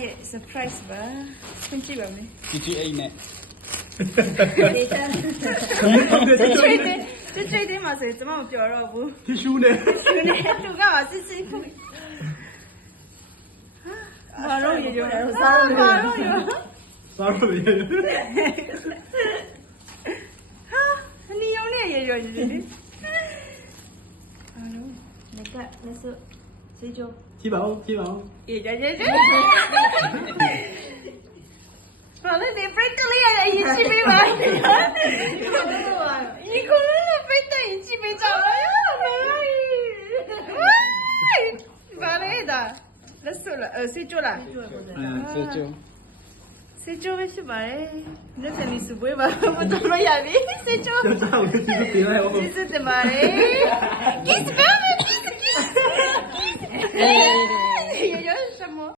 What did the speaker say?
ရဲ့ surprise ပါခွင့်ကြည့်ပါမယ် GTA နဲ့ ဒေတာတိတ်မှာဆိုရင်ကျွန်မမပြောတော့ဘူး တီရှူးနဲ့ သူနဲ့သူကပါစစ်စစ်ခုဘာလို့ရရစားလို့ဘာလို့ရ စားလို့ရ ဟာနီယုံနဲ့ရရရလေဘာလို့ငါကလက်စွပ်စေးကြ ကြည့်ပါဦးကြည့်ပါဦး ရရဘာလဲဒီပရိတ်ကလေးရအရင်ရှိပေးပါဒီကိုလည်းပရိတ်ရင်ရှိပေးကြလားဘာလဲဒါလက်စွပ်လားစေးကြလား စေချိုးပဲဖြစ်ပါတယ်။လက်စနီစုပွဲပါမတော်မရပြီစေချိုး ကျောင်းသားကိုကြည့်ပေးလိုက်အောင် ကျေးဇူးတင်ပါတယ်။ Kiss baby kiss kiss. ရရရစမော